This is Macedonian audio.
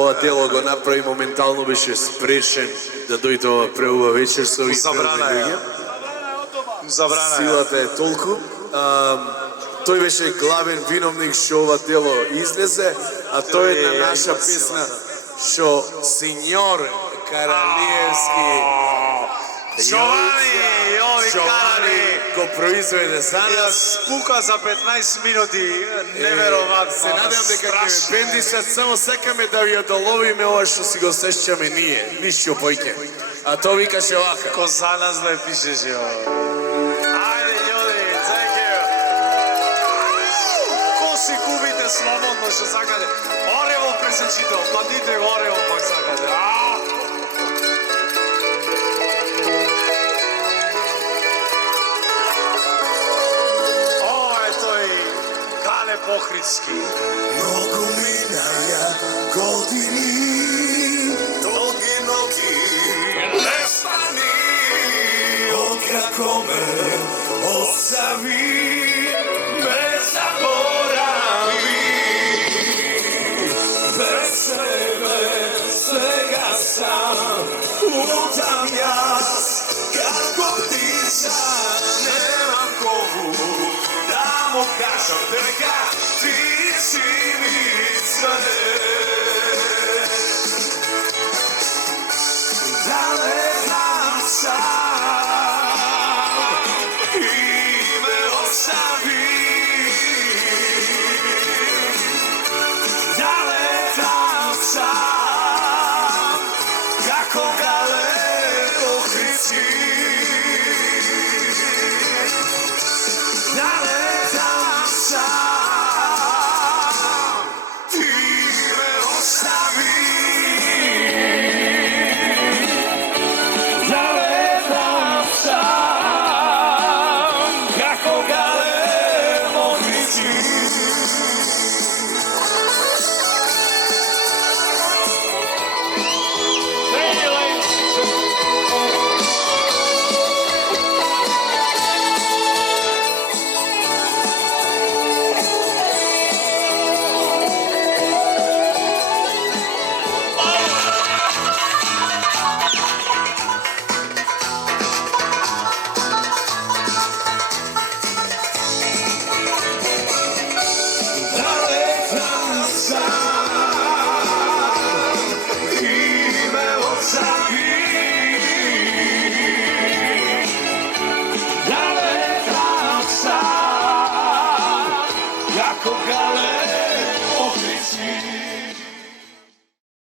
ова дело го направи моментално, беше спрешен да дојде ова преува вечер со овие Забрана е. Забрана е. Силата е толку. Тој беше главен виновник што ова дело излезе, а тој е на наша песна што сеньор Каралиевски Джовани Карали го произведе за нас. спука за 15 минути, неверојатно. Се надевам дека ќе ме бендишат, само сакаме да ви одоловиме ова што си го сещаме ние, ништо појќе. А тоа викаше вака. Ко за нас да пишеше ова. Ајде, људи, thank you. Ко си купите слободно што сакате. Орево пресечител, падите го орево пак сакате. Ова е тој Гале Похридски. Многу минаја години, долги ноги, не стани, откако ме остави, ме заборави. Без тебе сега сам, лутам јас, како птица, немам кому да му кажам дека ти си ми све. Да ме знам сам и ме остави. Да ме знам сам како гале